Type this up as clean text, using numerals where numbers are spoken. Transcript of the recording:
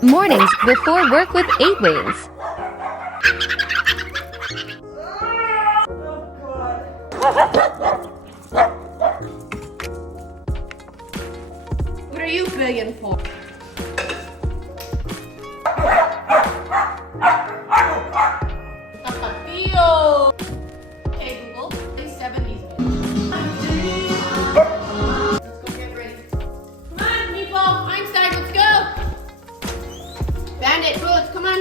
Mornings before work with 8 Weens. What are you begging for? Tapatio! Hey Google, please 7 these videos. Let's go get ready. Come on, Meatball, Einstein, let's go! Bandit, Bullets, come on.